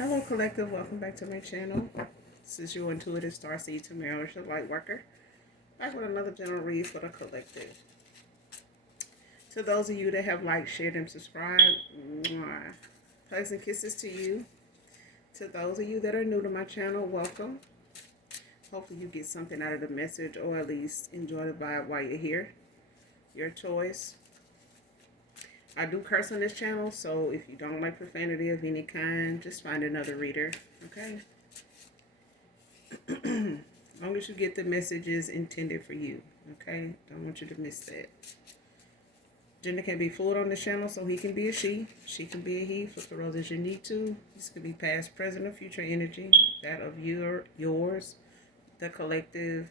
Hello, collective. Welcome back to my channel. This is your intuitive starseed Tamara, your light worker. Back with another general read for the collective. To those of you that have liked, shared, and subscribed, mwah, hugs and kisses to you. To those of you that are new to my channel, welcome. Hopefully, you get something out of the message, or at least enjoy the vibe while you're here. Your choice. I do curse on this channel, so if you don't like profanity of any kind, just find another reader, okay? As long as you get the messages intended for you, okay? Don't want you to miss that. Gender can be fluid on this channel, so he can be a she. She can be a he. Flip the roles as you need to. This could be past, present, or future energy. That of yours, the collective,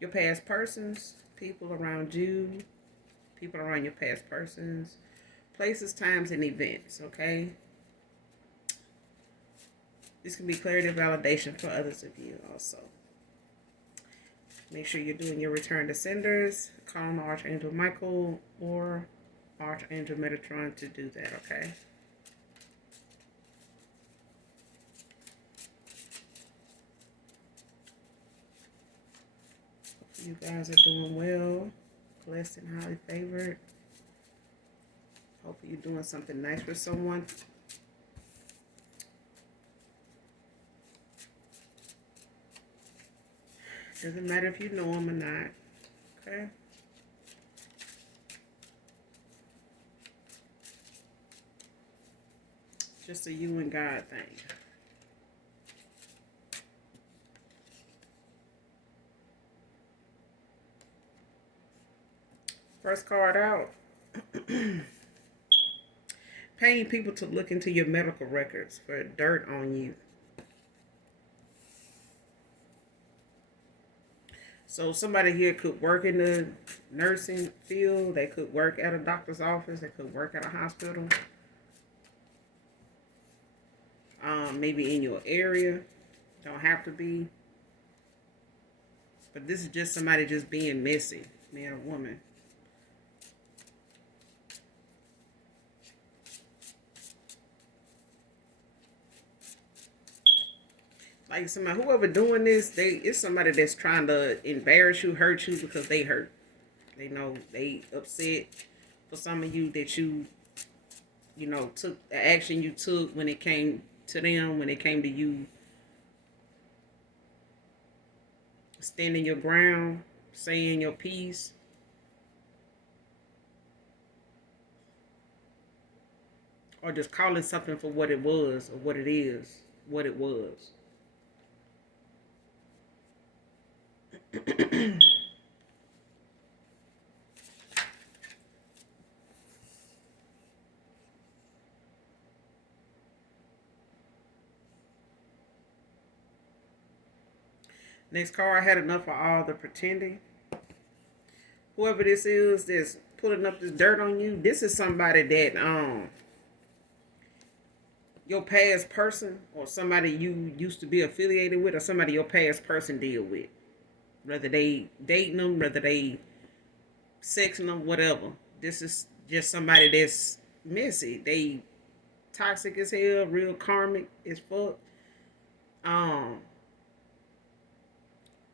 your past persons, people around you, people around your past persons, places, times, and events, okay? This can be clarity and validation for others of you also. Make sure you're doing your return to senders. Call on Archangel Michael or Archangel Metatron to do that, okay? You guys are doing well, blessed and highly favored. Hopefully you're doing something nice for someone. Doesn't matter if you know them or not, okay? Just a you and God thing. First card out. Paying people to look into your medical records for dirt on you. So somebody here could work in the nursing field. They could work at a doctor's office. They could work at a hospital. Maybe in your area. Don't have to be. But this is just somebody just being messy, man or woman. Like somebody, whoever doing this, it's somebody that's trying to embarrass you, hurt you because they hurt. They know they upset for some of you that you took the action you took when it came to them, when it came to you standing your ground, saying your piece. Or just calling something for what it was or what it is, what it was. Next card, I had enough of all the pretending. Whoever this is that's putting up this dirt on you, this is somebody that your past person or somebody you used to be affiliated with or somebody your past person deal with. Whether they dating them, whether they sexing them, whatever. This is just somebody that's messy. They toxic as hell, real karmic as fuck.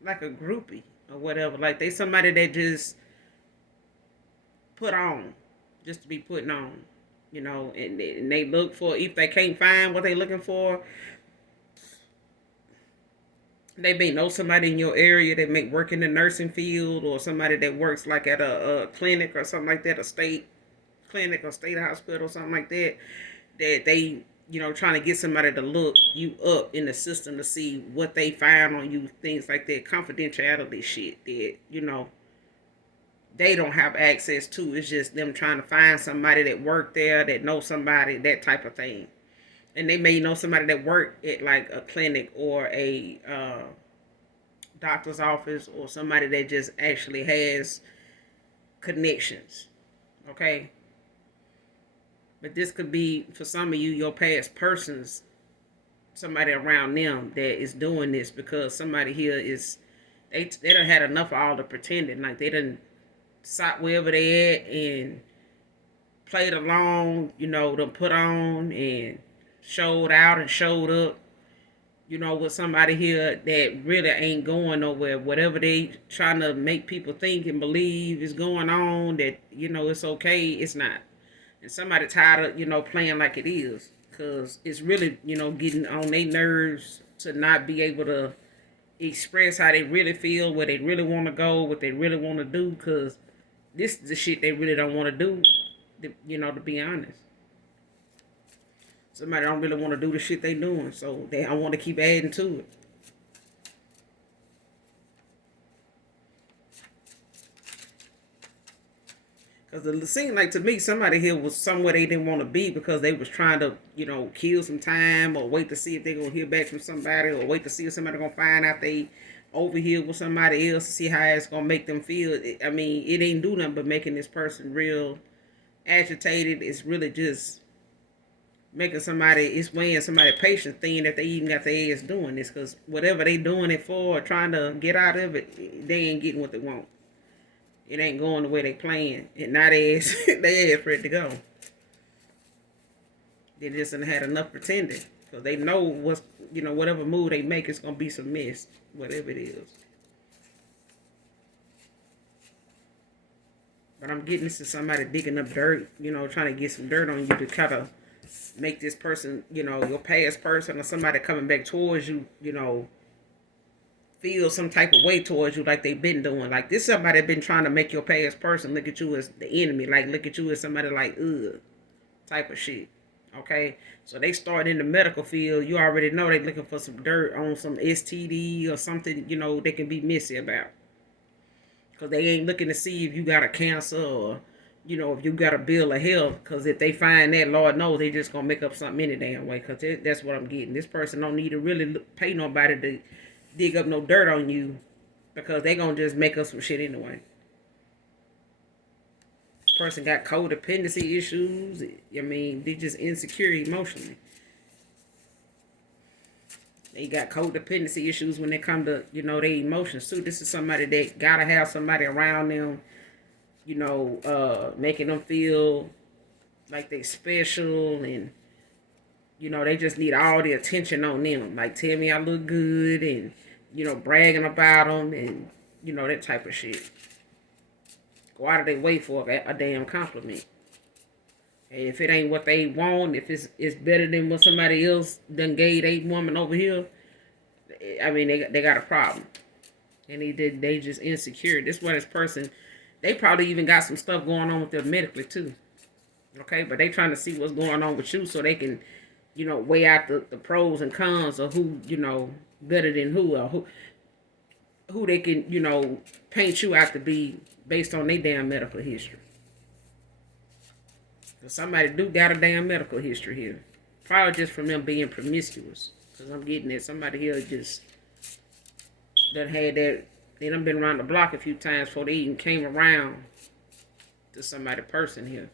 Like a groupie or whatever. Like they somebody that just put on, just to be putting on, and they look for, if they can't find what they looking for, they may know somebody in your area that may work in the nursing field or somebody that works like at a clinic or something like that, a state clinic or state hospital, something like that, that they, trying to get somebody to look you up in the system to see what they find on you, things like that, confidentiality shit that, they don't have access to. It's just them trying to find somebody that worked there, that knows somebody, that type of thing. And they may know somebody that worked at like a clinic or a doctor's office or somebody that just actually has connections. Okay? But this could be, for some of you, your past persons, somebody around them that is doing this, because somebody here is, they done had enough of all the pretending. Like they done sat wherever they at and played along, done put on and showed out and showed up, with somebody here that really ain't going nowhere. Whatever they trying to make people think and believe is going on, that, it's okay, it's not. And somebody tired of, playing like it is. Because it's really, getting on their nerves to not be able to express how they really feel, where they really want to go, what they really want to do. Because this is the shit they really don't want to do, to be honest. Somebody don't really want to do the shit they doing, so I want to keep adding to it. Because it seemed like to me somebody here was somewhere they didn't want to be because they was trying to, kill some time or wait to see if they're going to hear back from somebody or wait to see if somebody going to find out they over here with somebody else to see how it's going to make them feel. I mean, it ain't do nothing but making this person real agitated. It's really just making somebody, it's weighing somebody patient thing that they even got their ass doing this, because whatever they doing it for or trying to get out of it, they ain't getting what they want. It ain't going the way they playing, and now they ass they ass ready to go. They just ain't had enough pretending, because they know what's, whatever move they make, it's gonna be some mess, whatever it is. But I'm getting this to somebody digging up dirt, trying to get some dirt on you to kind of make this person, your past person or somebody coming back towards you, feel some type of way towards you like they've been doing. Like this somebody been trying to make your past person look at you as the enemy, like look at you as somebody like type of shit. Okay, so they start in the medical field. You already know they looking for some dirt on some STD or something, they can be messy about. Because they ain't looking to see if you got a cancer or, if you got a bill of health. Because if they find that, Lord knows, they just going to make up something any damn way. Because that's what I'm getting. This person don't need to really pay nobody to dig up no dirt on you. Because they going to just make up some shit anyway. This person got codependency issues. I mean, they just insecure emotionally. They got codependency issues when they come to, their emotions too. This is somebody that gotta have somebody around them, making them feel like they special, and they just need all the attention on them. Like, tell me I look good, and bragging about them, and that type of shit. Why do they wait for a damn compliment? And if it ain't what they want, if it's better than what somebody else done gave a woman over here, I mean, they got a problem. And they just insecure. This one, this person, they probably even got some stuff going on with them medically too. Okay, but they trying to see what's going on with you so they can, weigh out the pros and cons of who, better than who, or who they can, paint you out to be based on their damn medical history. So somebody do got a damn medical history here. Probably just from them being promiscuous. Because I'm getting that somebody here just done had that, they done been around the block a few times before they even came around to somebody person here.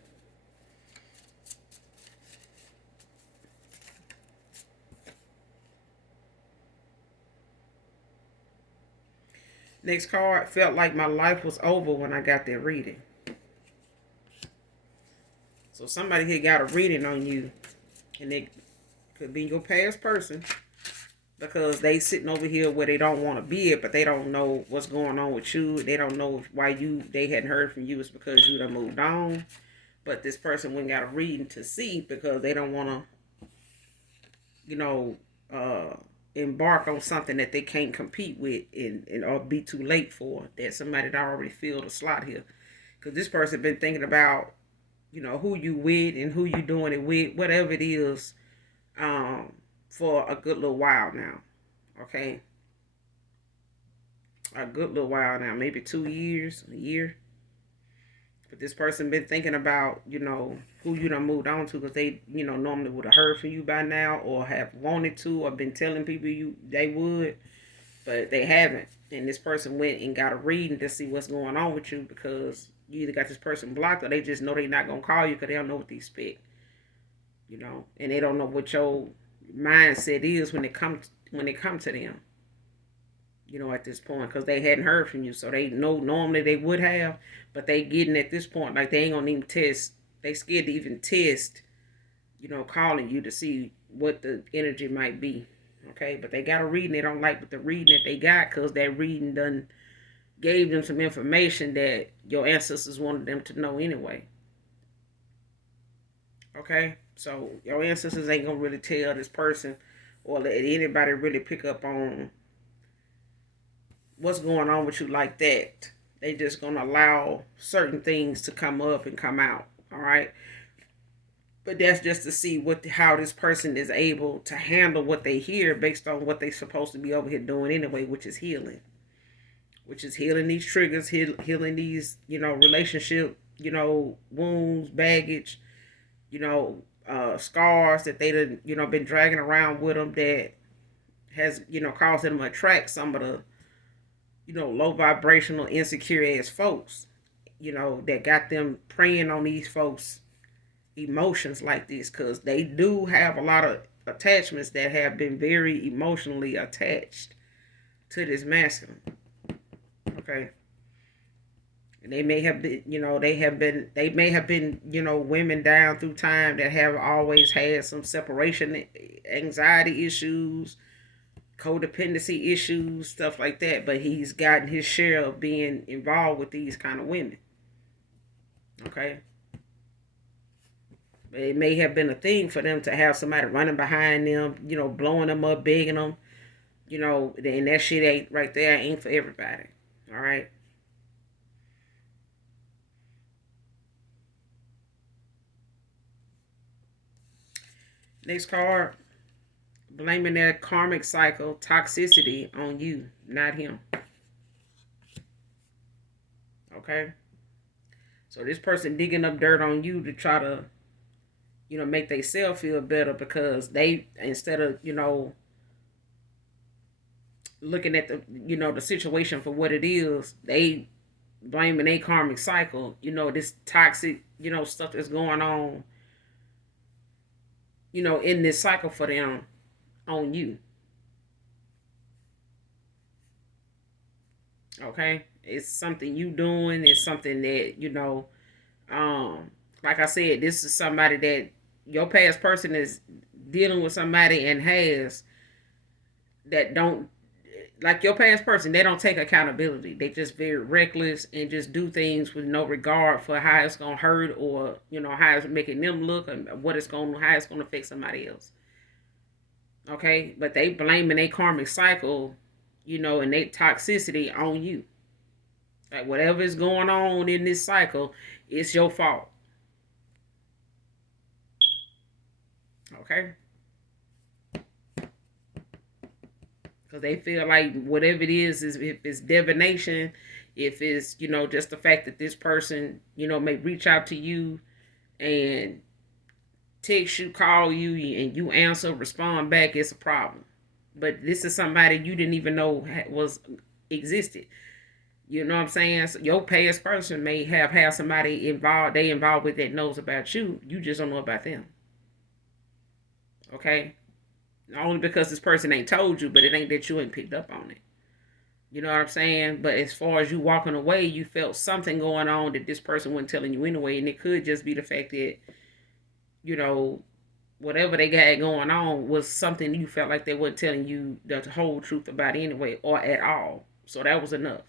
Next card, felt like my life was over when I got that reading. So somebody here got a reading on you, and it could be your past person, because they sitting over here where they don't want to be it, but they don't know what's going on with you. They don't know why they hadn't heard from you. It's because you done moved on. But this person went got a reading to see because they don't want to, embark on something that they can't compete with and or be too late for. That somebody that already filled a slot here. Because this person been thinking about, who you with and who you doing it with, whatever it is, for a good little while now. Okay? A good little while now. Maybe 2 years, a year. But this person been thinking about, who you done moved on to, because they, normally would have heard from you by now or have wanted to or been telling people they would, but they haven't. And this person went and got a reading to see what's going on with you, because you either got this person blocked or they just know they're not going to call you because they don't know what they expect. And they don't know what your mindset is when they come to them. At this point, because they hadn't heard from you, so they know normally they would have, but they getting at this point like they ain't gonna even test. They scared to even test, calling you to see what the energy might be. Okay, but they got a reading they don't like, but the reading that they got, because that reading done gave them some information that your ancestors wanted them to know anyway. Okay, so your ancestors ain't gonna really tell this person or let anybody really pick up on what's going on with you like that. They just gonna allow certain things to come up and come out. All right, but that's just to see what how this person is able to handle what they hear based on what they supposed to be over here doing anyway, which is healing these triggers, healing these relationship wounds, baggage, scars that they done been dragging around with them that has caused them to attract some of the low vibrational insecure ass folks that got them preying on these folks emotions like this, because they do have a lot of attachments that have been very emotionally attached to this masculine. Okay, and they may have been they may have been women down through time that have always had some separation anxiety issues, codependency issues, stuff like that, but he's gotten his share of being involved with these kind of women. Okay, it may have been a thing for them to have somebody running behind them, blowing them up, begging them, and that shit ain't right there, ain't for everybody. All right. Next card, blaming that karmic cycle toxicity on you, not him. Okay. So this person digging up dirt on you to try to, make themselves feel better, because they, instead of, looking at the situation for what it is, they blaming a karmic cycle, this toxic, stuff that's going on, in this cycle for them on you. Okay? It's something you doing, it's something that, like I said, this is somebody that your past person is dealing with somebody and has that don't, like your past person, they don't take accountability. They just very reckless and just do things with no regard for how it's gonna hurt, or how it's making them look, and how it's gonna affect somebody else. Okay, but they blaming a karmic cycle, and they toxicity on you. Like whatever is going on in this cycle, it's your fault. Okay, because they feel like whatever it is if it's divination, if it's just the fact that this person may reach out to you and text you, call you, and you answer, respond back, it's a problem. But this is somebody you didn't even know was existed. You know what I'm saying? So your past person may have had somebody involved with that knows about you. You just don't know about them. Okay? Only because this person ain't told you, but it ain't that you ain't picked up on it. You know what I'm saying? But as far as you walking away, you felt something going on that this person wasn't telling you anyway. And it could just be the fact that, you know, whatever they got going on was something you felt like they weren't telling you the whole truth about anyway, or at all. So that was enough.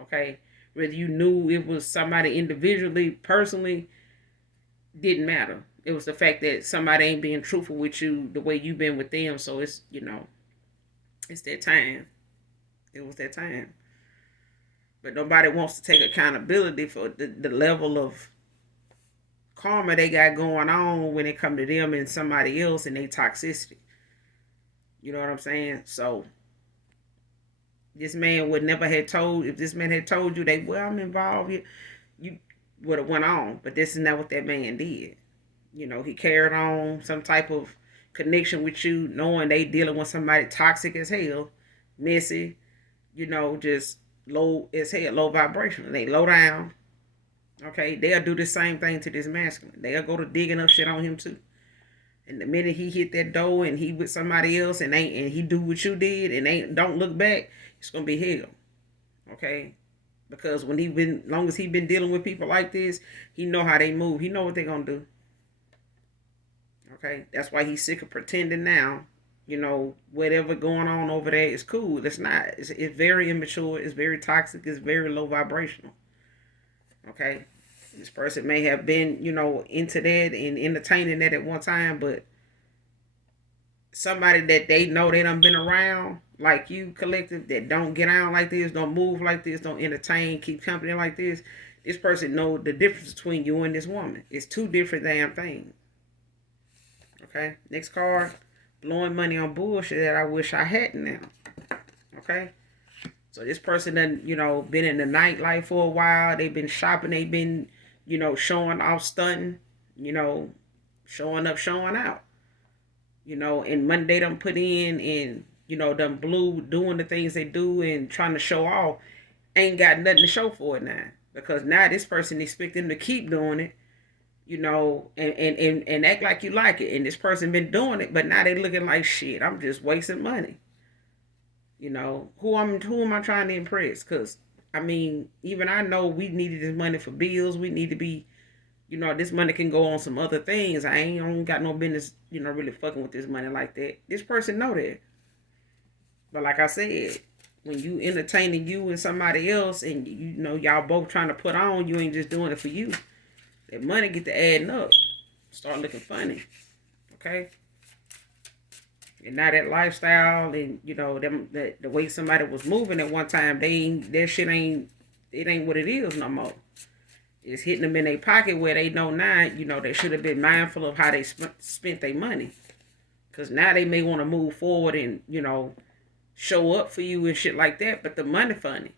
Okay? Whether you knew it was somebody individually, personally, didn't matter. It was the fact that somebody ain't being truthful with you the way you've been with them. So it's, it's that time. It was that time. But nobody wants to take accountability for the level of karma they got going on when it come to them and somebody else and their toxicity. You know what I'm saying? So this man would never have told, if this man had told you that, well, I'm involved, you would have went on. But this is not what that man did. He carried on some type of connection with you, knowing they dealing with somebody toxic as hell, messy, just low as hell, low vibration. They low down. Okay, they'll do the same thing to this masculine. They'll go to digging up shit on him too. And the minute he hit that door and he with somebody else and he do what you did and ain't don't look back, it's gonna be hell. Okay, because when long as he been dealing with people like this, he know how they move. He know what they gonna do. Okay, that's why he's sick of pretending now. Whatever going on over there is cool. It's not. It's very immature. It's very toxic. It's very low vibrational. Okay, this person may have been, into that and entertaining that at one time, but somebody that they know they done been around, like you, collective, that don't get out like this, don't move like this, don't entertain, keep company like this person know the difference between you and this woman. It's two different damn things. Okay, next card, blowing money on bullshit that I wish I hadn't now. Okay, so this person done, been in the nightlife for a while. They've been shopping. They've been, showing off, stunting, showing up, showing out. And money they done put in and, done blew doing the things they do and trying to show off, ain't got nothing to show for it now. Because now this person expect them to keep doing it, and act like you like it. And this person been doing it, but now they looking like shit. I'm just wasting money. Who am I trying to impress? Cause I mean, even I know we needed this money for bills. We need to be, this money can go on some other things. I ain't got no business, really fucking with this money like that. This person know that. But like I said, when you entertaining you and somebody else, and y'all both trying to put on, you ain't just doing it for you. That money get to adding up, start looking funny. Okay. And now that lifestyle and the way somebody was moving at one time, their shit ain't what it is no more. It's hitting them in their pocket where they know now, they should have been mindful of how they spent their money. Because now they may want to move forward and, show up for you and shit like that, but the money funny.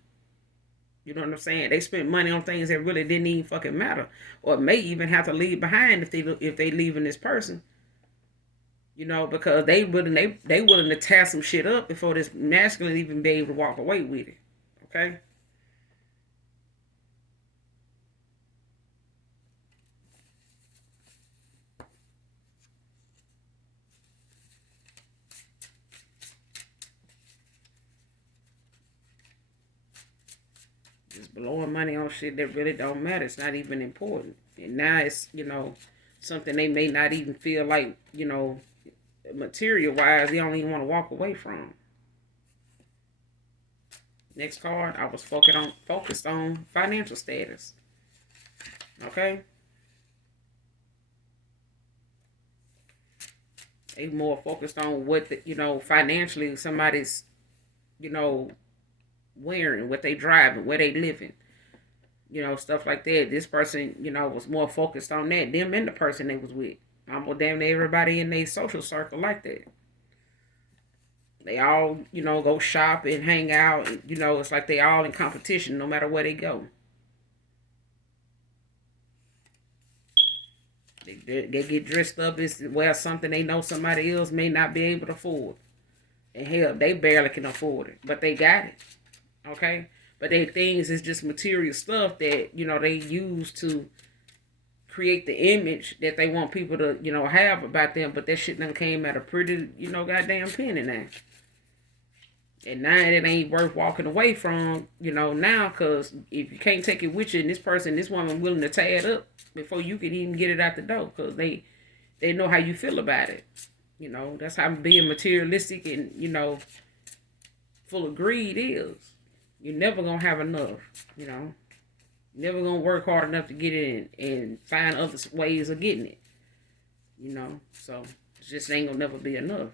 You know what I'm saying? They spent money on things that really didn't even fucking matter. Or may even have to leave behind if they leaving this person. Because they willing to tear some shit up before this masculine even be able to walk away with it. Okay? Just blowing money on shit that really don't matter. It's not even important. And now it's, something they may not even feel like, material wise, they don't even want to walk away from. Next card, I was focused on financial status. Okay? They more focused on what financially somebody's, wearing, what they driving, where they living, stuff like that. This person, was more focused on that, them and the person they was with. Almost damn near everybody in their social circle like that. They all, go shop and hang out. And, it's like they all in competition no matter where they go. They get dressed up as well something they know somebody else may not be able to afford. And hell, they barely can afford it, but they got it. Okay? But they things is just material stuff that, they use to create the image that they want people to, have about them. But that shit done came at a pretty, goddamn penny now. And now it ain't worth walking away from, now, because if you can't take it with you, and this woman willing to tear it up before you can even get it out the door, because they know how you feel about it. That's how being materialistic and, full of greed is. You're never going to have enough, Never going to work hard enough to get it and find other ways of getting it, So it just ain't going to never be enough.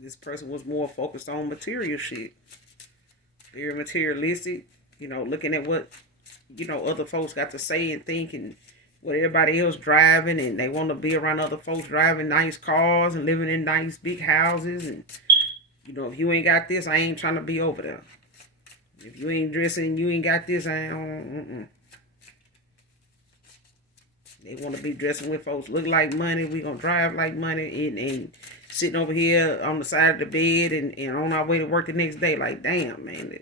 This person was more focused on material shit. Very materialistic, looking at what, other folks got to say and think and what everybody else driving, and they want to be around other folks driving nice cars and living in nice big houses. And, if you ain't got this, I ain't trying to be over there. If you ain't dressing, you ain't got this, I ain't. They want to be dressing with folks look like money. We gonna drive like money and sitting over here on the side of the bed and on our way to work the next day. Like, damn, man,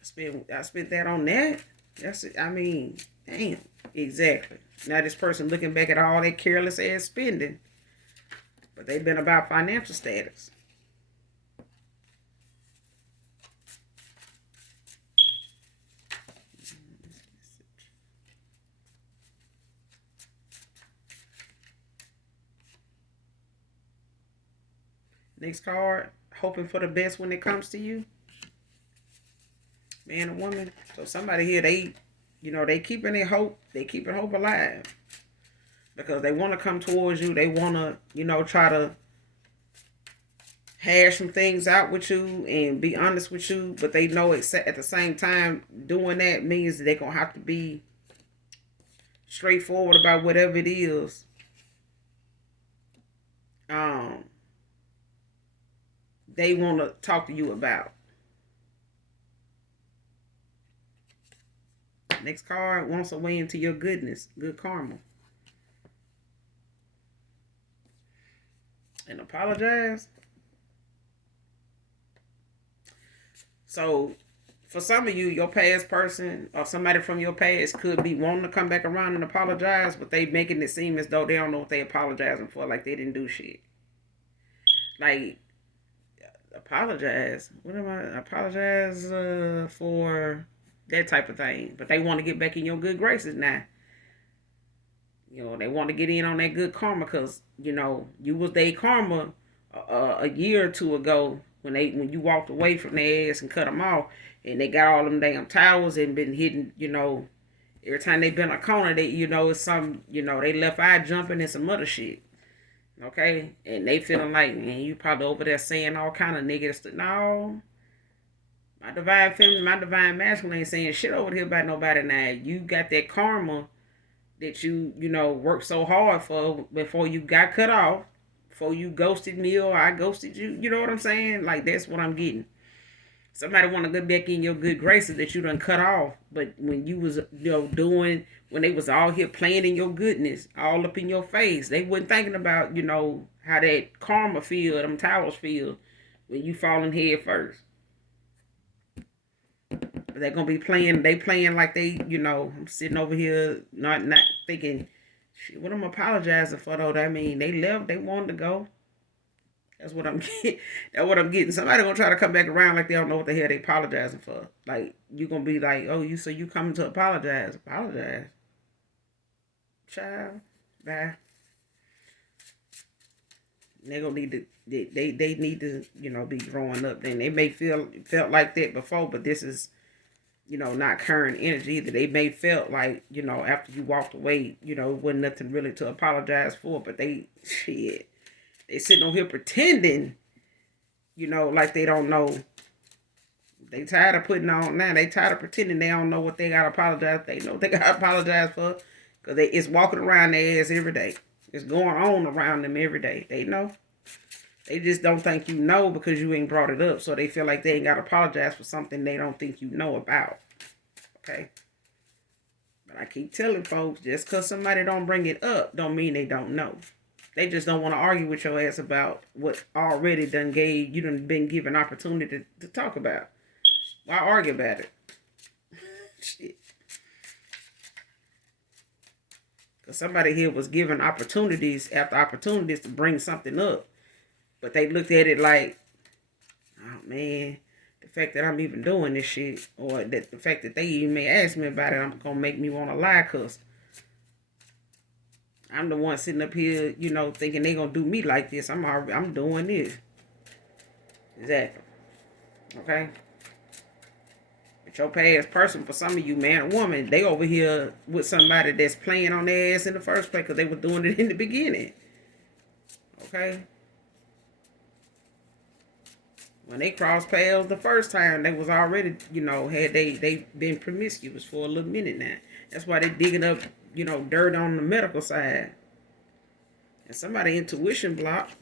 I spent that on that. That's it. I mean, damn, exactly. Now this person looking back at all that careless ass spending, but they've been about financial status. Next card, hoping for the best when it comes to you. Man or woman. So somebody here, they keeping their hope. They keeping hope alive. Because they want to come towards you. They want to, try to hash some things out with you and be honest with you. But they know at the same time, doing that means they're going to have to be straightforward about whatever it is. They want to talk to you about. Next card wants a way into your goodness, good karma. And apologize. So, for some of you, your past person or somebody from your past could be wanting to come back around and apologize, but they making it seem as though they don't know what they apologizing for, like they didn't do shit. Like, apologize. What am I? Apologize for that type of thing. But they want to get back in your good graces now. They want to get in on that good karma because, you was their karma a year or two ago when you walked away from their ass and cut them off, and they got all them damn towels and been hitting, every time they been a corner, they, it's some, they left eye jumping and some other shit. Okay? And they feeling like, man, you probably over there saying all kind of negative stuff. No. My divine feminine, my divine masculine ain't saying shit over here about nobody now. You got that karma that you worked so hard for before you got cut off, before you ghosted me or I ghosted you. You know what I'm saying? Like, that's what I'm getting. Somebody want to get back in your good graces that you done cut off. But when you was, doing, when they was all here playing in your goodness, all up in your face, they wasn't thinking about, how that karma feel, them towels feel when you falling head first. They're gonna be playing. They playing like they, I'm sitting over here not thinking, shit, what I'm apologizing for though. That mean they left. They wanted to go. That's what I'm getting. That's what I'm getting. Somebody gonna try to come back around like they don't know what the hell they apologizing for. Like, you gonna be like, oh, you coming to apologize? Apologize, child. Bye. They gonna need to. They need to, be growing up. Then they may felt like that before, but this is, not current energy that they may felt like, after you walked away, it wasn't nothing really to apologize for, but they sitting on here pretending, like they don't know. They tired of putting on now. They tired of pretending they don't know what they gotta apologize. They know what they gotta apologize for, because it's walking around their ass every day. It's going on around them every day. They know. They just don't think you know because you ain't brought it up. So they feel like they ain't got to apologize for something they don't think you know about. Okay? But I keep telling folks, just because somebody don't bring it up don't mean they don't know. They just don't want to argue with your ass about what already you done been given opportunity to talk about. Why argue about it? Shit. Because somebody here was given opportunities after opportunities to bring something up. But they looked at it like, oh man, the fact that I'm even doing this shit, or that the fact that they even may ask me about it, I'm gonna make me want to lie, cause I'm the one sitting up here, thinking they gonna do me like this. I'm doing this. Exactly. Okay. But your past person, for some of you, man or woman, they over here with somebody that's playing on their ass in the first place, cause they were doing it in the beginning. Okay. When they crossed paths the first time, they was already, had they been promiscuous for a little minute now. That's why they digging up, dirt on the medical side. And somebody intuition blocked.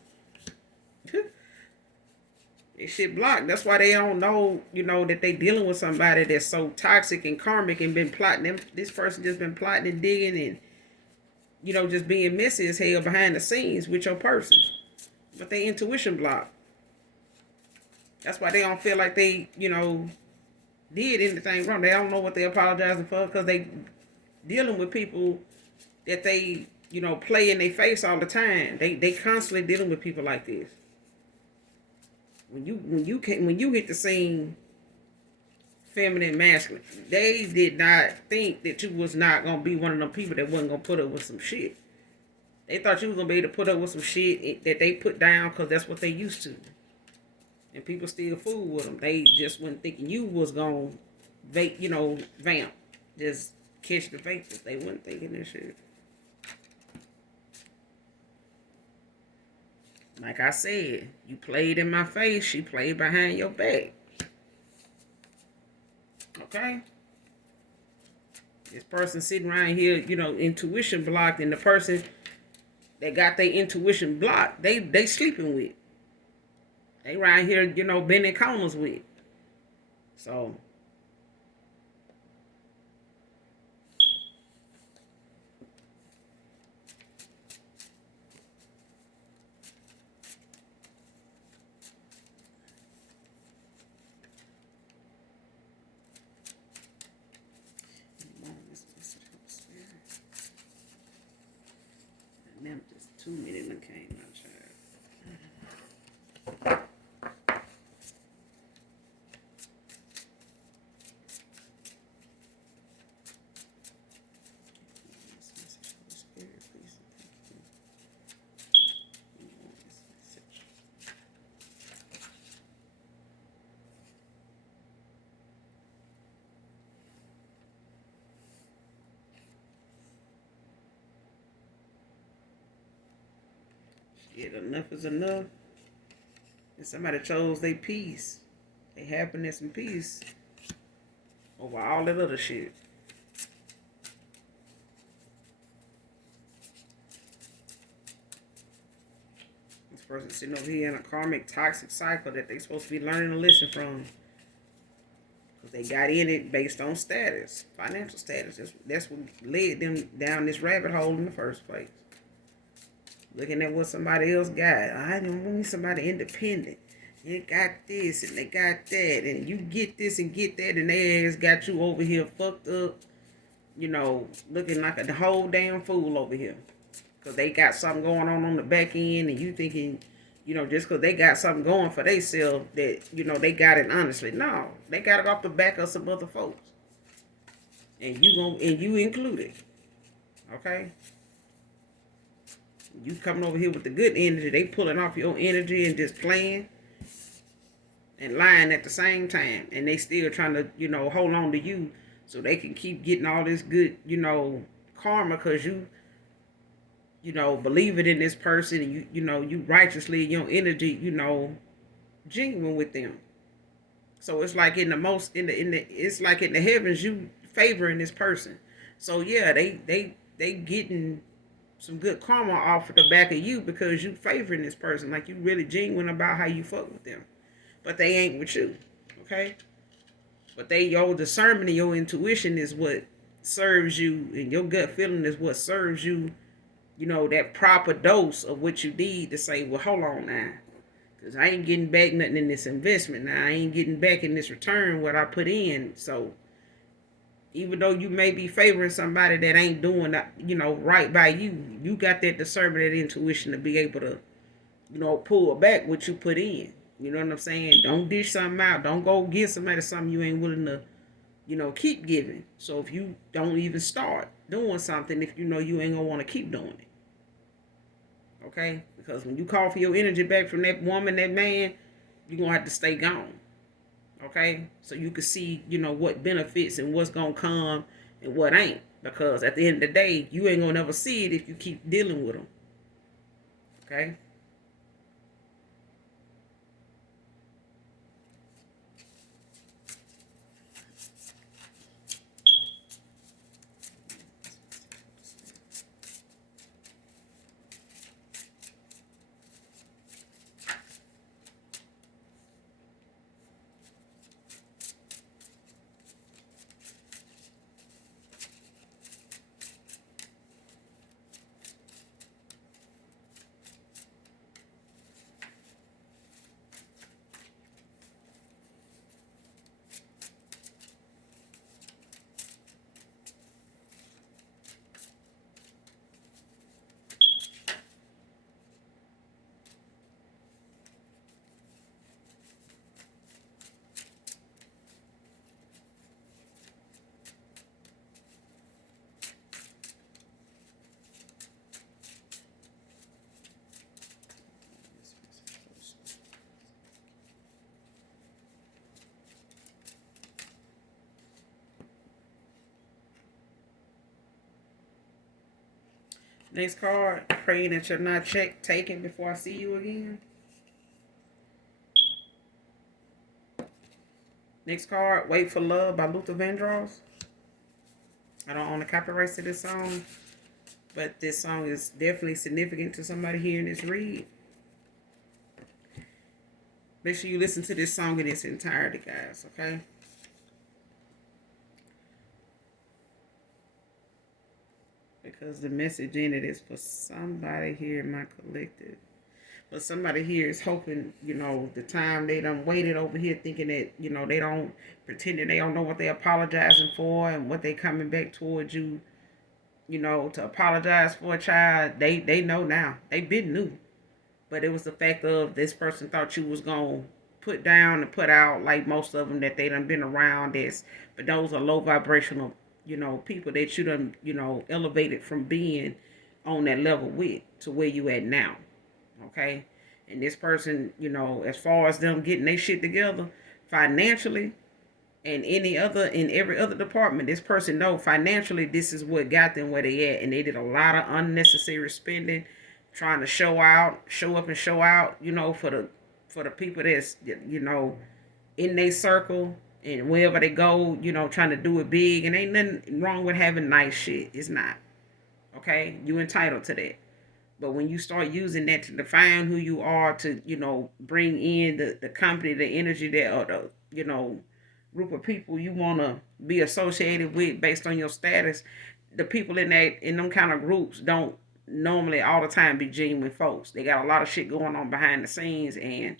They shit blocked. That's why they don't know, that they dealing with somebody that's so toxic and karmic and been plotting. This person just been plotting and digging and, just being messy as hell behind the scenes with your person. But they intuition blocked. That's why they don't feel like they, did anything wrong. They don't know what they're apologizing for because they dealing with people that they, play in their face all the time. They constantly dealing with people like this. When you hit the scene, feminine, masculine, they did not think that you was not gonna be one of them people that wasn't gonna put up with some shit. They thought you was gonna be able to put up with some shit that they put down because that's what they used to, and people still fool with them. They just wasn't thinking you was gonna, vamp, just catch the vapors. They wasn't thinking this shit. Like I said, you played in my face, she played behind your back. Okay? This person sitting around here, intuition blocked, and the person that got their intuition blocked, they sleeping with. They right here, bending corners with. So them just 2 minutes and came out, child. Shit, enough is enough. And somebody chose their peace, their happiness and peace over all that other shit. This person sitting over here in a karmic toxic cycle that they supposed to be learning a lesson from. Because they got in it based on status, financial status. That's what led them down this rabbit hole in the first place. Looking at what somebody else got. I don't want somebody independent. They got this and they got that. And you get this and get that. And they ass got you over here fucked up. Looking like a whole damn fool over here. Because they got something going on the back end. And you thinking, just because they got something going for themselves that, they got it honestly. No. They got it off the back of some other folks. And you included. Okay? You coming over here with the good energy, they pulling off your energy and just playing and lying at the same time. And they still trying to, hold on to you so they can keep getting all this good, karma because you believe it in this person and you righteously, your energy, genuine with them. So it's like it's like in the heavens, you favoring this person. So yeah, they getting some good karma off of the back of you because you favoring this person, like you really genuine about how you fuck with them, but they ain't with you, okay? But your discernment and your intuition is what serves you, and your gut feeling is what serves you, that proper dose of what you need to say, well, hold on now, because I ain't getting back nothing in this investment now. I ain't getting back in this return what I put in. So even though you may be favoring somebody that ain't doing, right by you, you got that discernment, that intuition to be able to, pull back what you put in. You know what I'm saying? Don't dish something out. Don't go give somebody something you ain't willing to, keep giving. So if you don't even start doing something, if you know you ain't gonna want to keep doing it. Okay? Because when you call for your energy back from that woman, that man, you're gonna have to stay gone. Okay, so you can see, what benefits and what's gonna come and what ain't. Because at the end of the day, you ain't gonna never see it if you keep dealing with them. Okay. Next card, praying that you're not taken before I see you again. Next card, Wait for Love by Luther Vandross. I don't own the copyrights to this song, but this song is definitely significant to somebody hearing this read. Make sure you listen to this song in its entirety, guys, okay? Because the message in it is for somebody here in my collective. But somebody here is hoping, the time they done waited over here thinking that, they don't, pretending they don't know what they're apologizing for and what they coming back towards you, to apologize for a child. They know now. They been knew. But it was the fact of this person thought you was going to put down and put out, like most of them that they done been around this. But those are low vibrational, people that you done, elevated from being on that level with to where you at now. Okay? And this person, as far as them getting their shit together financially and in every other department, this person know financially this is what got them where they at. And they did a lot of unnecessary spending, trying to show up and show out, for the people that's, in their circle and wherever they go, trying to do it big. And ain't nothing wrong with having nice shit. It's not. Okay? You entitled to that. But when you start using that to define who you are, to, bring in the company, the energy that, or the, group of people you want to be associated with based on your status, the people in them kind of groups don't normally all the time be genuine folks. They got a lot of shit going on behind the scenes, and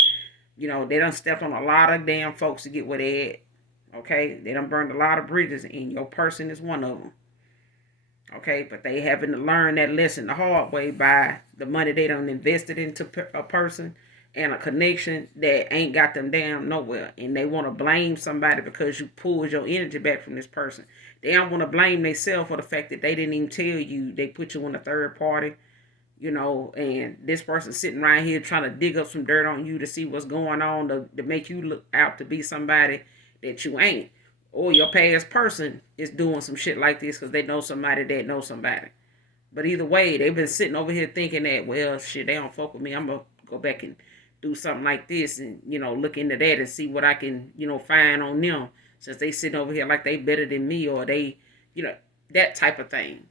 they done stepped on a lot of damn folks to get where they at. Okay, they done burned a lot of bridges, and your person is one of them. Okay, but they having to learn that lesson the hard way by the money they done invested into a person and a connection that ain't got them down nowhere. And they want to blame somebody because you pulled your energy back from this person. They don't want to blame themselves for the fact that they didn't even tell you. They put you on a third party, and this person sitting right here trying to dig up some dirt on you to see what's going on to make you look out to be somebody that you ain't. Or your past person is doing some shit like this because they know somebody that knows somebody. But either way, they've been sitting over here thinking that, well, shit, they don't fuck with me. I'm going to go back and do something like this and, look into that and see what I can, find on them. Since they sitting over here like they better than me, or they, that type of thing.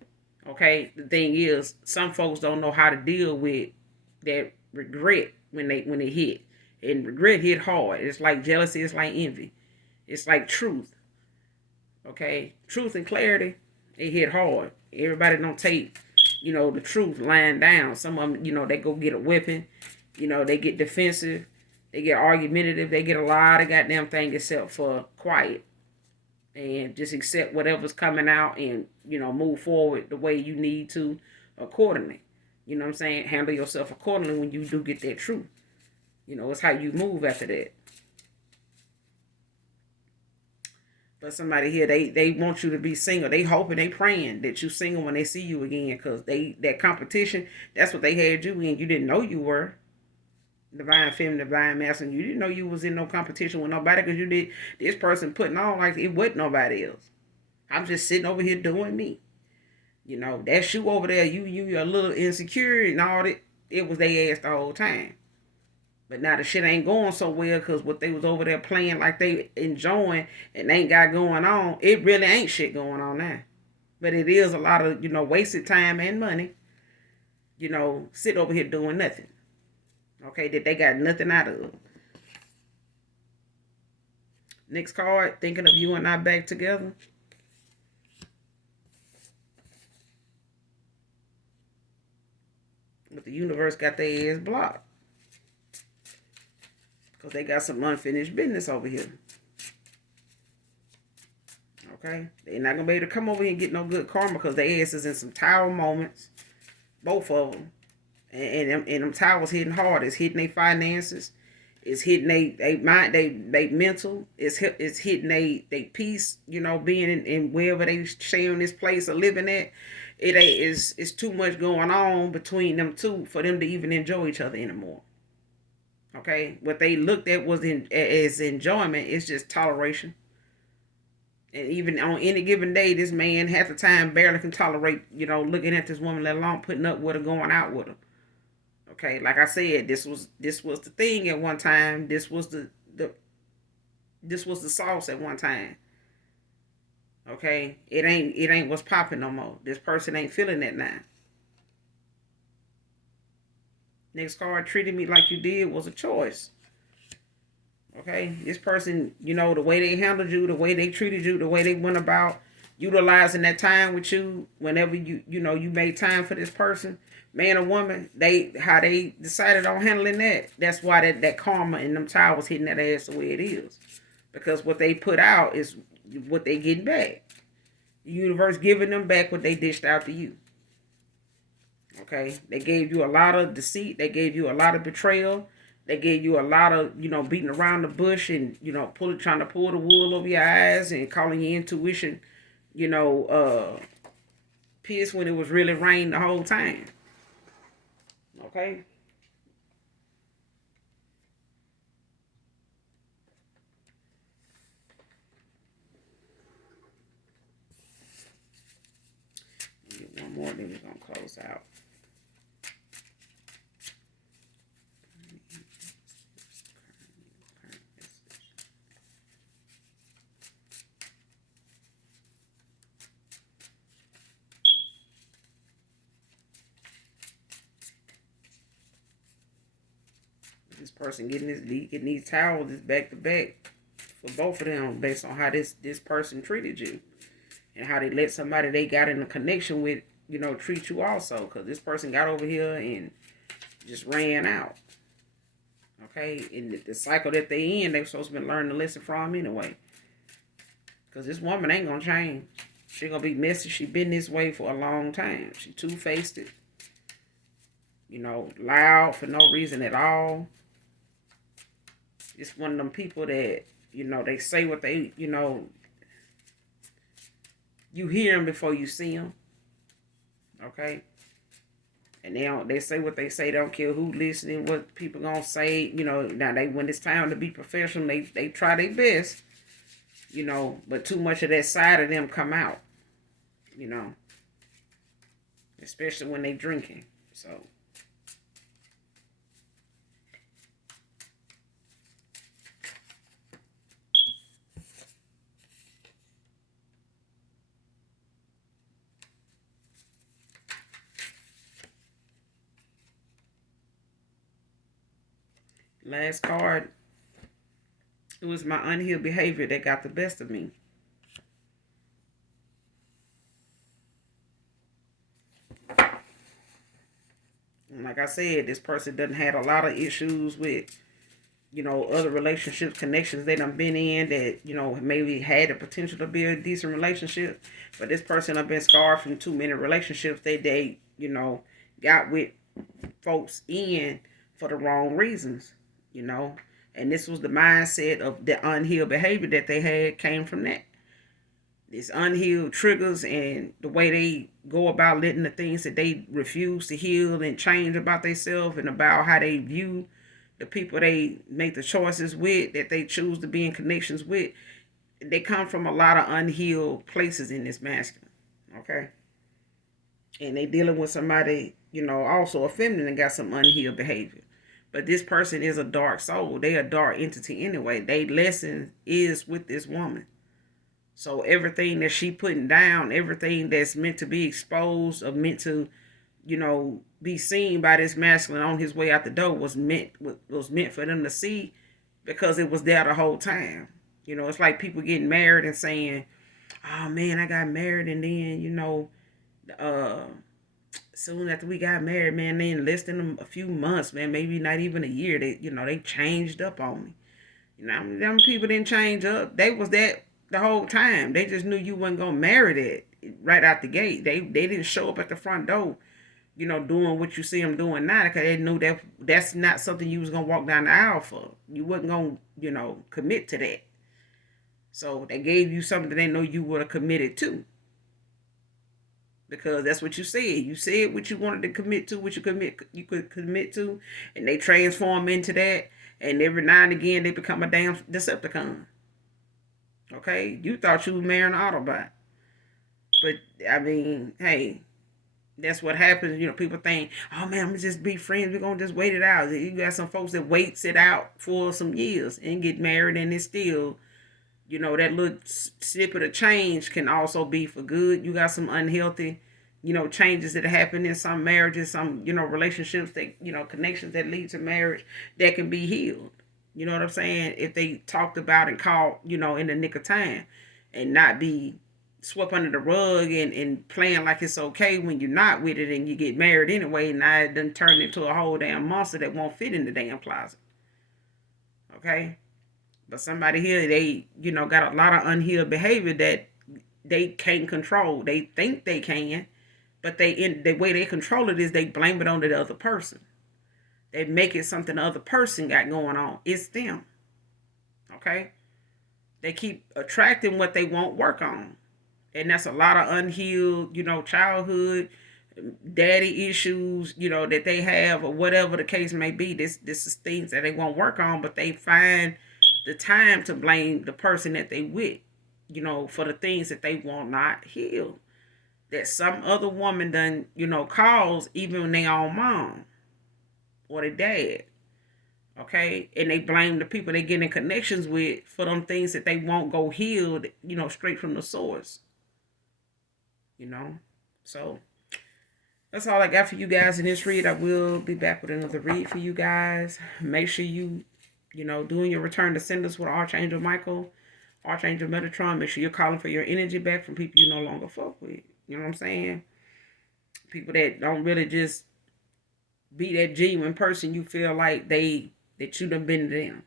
Okay? The thing is, some folks don't know how to deal with that regret when they hit. And regret hit hard. It's like jealousy. It's like envy. It's like truth. Okay, truth and clarity, it hit hard. Everybody don't take, the truth lying down. Some of them, they go get a weapon. They get defensive. They get argumentative. They get a lot of goddamn things except for quiet. And just accept whatever's coming out and, move forward the way you need to accordingly. You know what I'm saying? Handle yourself accordingly when you do get that truth. It's how you move after that. But somebody here, they want you to be single. They hoping, they praying that you single when they see you again. Because that competition, that's what they had you in. You didn't know you were. Divine feminine, divine masculine. You didn't know you was in no competition with nobody because you did this person putting on like it wasn't nobody else. I'm just sitting over here doing me. That's you over there. You're a little insecure and all that. It was they ass the whole time. But now the shit ain't going so well because what they was over there playing like they enjoying and ain't got going on, it really ain't shit going on now. But it is a lot of, wasted time and money, sit over here doing nothing. Okay, that they got nothing out of. Next card, thinking of you and I back together. But the universe got their ass blocked. Because they got some unfinished business over here. Okay? They're not going to be able to come over here and get no good karma because their ass is in some tower moments. Both of them. And them towers hitting hard. It's hitting their finances. It's hitting they mind, they mental. It's hitting they peace, being in wherever they sharing this place or living at. It's too much going on between them two for them to even enjoy each other anymore. Okay, what they looked at was as enjoyment. It's just toleration. And even on any given day, this man half the time barely can tolerate, looking at this woman, let alone putting up with her, going out with her. Okay, like I said, this was the thing at one time. This was the sauce at one time. Okay, it ain't what's popping no more. This person ain't feeling that now. Next card, treating me like you did was a choice. Okay, this person, the way they handled you, the way they treated you, the way they went about utilizing that time with you, whenever you made time for this person, man or woman, how they decided on handling that. That's why that karma and them towers hitting that ass the way it is, because what they put out is what they getting back. The universe giving them back what they dished out to you. Okay, they gave you a lot of deceit. They gave you a lot of betrayal. They gave you a lot of, beating around the bush and, trying to pull the wool over your eyes and calling your intuition, you know, uh, piss when it was really rain the whole time. Okay. Get one more, then we're going to close out. This person getting these towels is back to back for both of them based on how this person treated you and how they let somebody they got in a connection with, treat you also. Because this person got over here and just ran out. Okay, and the cycle that they in, they supposed to be learning the lesson from anyway. Because this woman ain't gonna change. She gonna be messy. She been this way for a long time. She two-faced it. Loud for no reason at all. It's one of them people that, they say what they, you hear them before you see them. Okay? And they say what they say. They don't care who listening, what people gonna say. Now when it's time to be professional, they try their best. But too much of that side of them come out. Especially when they drinking. So. Last card. It was my unhealed behavior that got the best of me. And like I said, this person doesn't had a lot of issues with, other relationships, connections they done been in that, maybe had the potential to be a decent relationship. But this person have been scarred from too many relationships that they, got with folks in for the wrong reasons, And this was the mindset of the unhealed behavior that they had came from that. This unhealed triggers and the way they go about letting the things that they refuse to heal and change about themselves and about how they view the people they make the choices with, that they choose to be in connections with, they come from a lot of unhealed places in this masculine. Okay. And they dealing with somebody, also a feminine and got some unhealed behavior. But this person is a dark soul. They a dark entity anyway. They lesson is with this woman. So everything that she putting down, everything that's meant to be exposed or meant to, be seen by this masculine on his way out the door was meant for them to see, because it was there the whole time. It's like people getting married and saying, "Oh man, I got married," and then uh, soon after we got married, man, then less than a few months, man, maybe not even a year, they changed up on me. Them people didn't change up. They was that the whole time. They just knew you wasn't gonna marry that right out the gate. They didn't show up at the front door, doing what you see them doing now, because they knew that that's not something you was gonna walk down the aisle for. You wasn't gonna, commit to that. So they gave you something that they know you would have committed to. Because that's what you said. You said what you wanted to commit to, what you could commit to, and they transform into that. And every now and again, they become a damn Decepticon. Okay, you thought you were marrying an Autobot, but I mean, hey, that's what happens. You know, people think, oh man, I'm gonna just be friends. We're gonna just wait it out. You got some folks that waits it out for some years and get married, and it's still, you know, that little snippet of change can also be for good. You got some unhealthy, you know, changes that happen in some marriages, some, you know, relationships that, you know, connections that lead to marriage that can be healed. You know what I'm saying? If they talked about and called, you know, in the nick of time, and not be swept under the rug and playing like it's okay when you're not with it and you get married anyway, and now it done turned into a whole damn monster that won't fit in the damn closet. Okay? But somebody here, they, you know, got a lot of unhealed behavior that they can't control. They think they can, but they in the way they control it is they blame it on the other person. They make it something the other person got going on. It's them. Okay? They keep attracting what they won't work on. And that's a lot of unhealed, you know, childhood daddy issues, you know, that they have, or whatever the case may be. This is things that they won't work on, but they find the time to blame the person that they with, you know, for the things that they want not healed. That some other woman done, you know, caused, even their own mom or their dad. Okay. And they blame the people they get in connections with for them things that they won't go healed, you know, straight from the source. You know? So that's all I got for you guys in this read. I will be back with another read for you guys. Make sure you know, doing your return to senders with Archangel Michael, Archangel Metatron. Make sure you're calling for your energy back from people you no longer fuck with. You know what I'm saying? People that don't really just be that genuine person you feel like that you done been to them.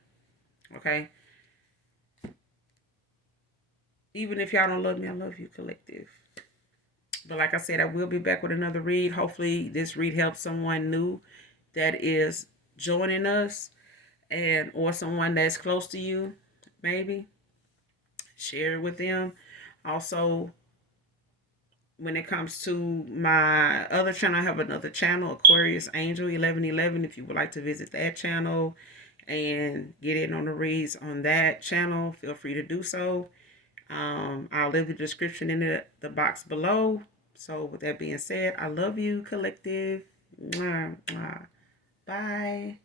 Okay? Even if y'all don't love me, I love you, collective. But like I said, I will be back with another read. Hopefully this read helps someone new that is joining us, and or someone that's close to you, maybe. Share it with them. Also, when it comes to my other channel, I have another channel, Aquarius Angel 1111. If you would like to visit that channel and get in on the reads on that channel, feel free to do so. I'll leave the description in the box below. So with that being said, I love you, collective. Mwah, mwah. Bye.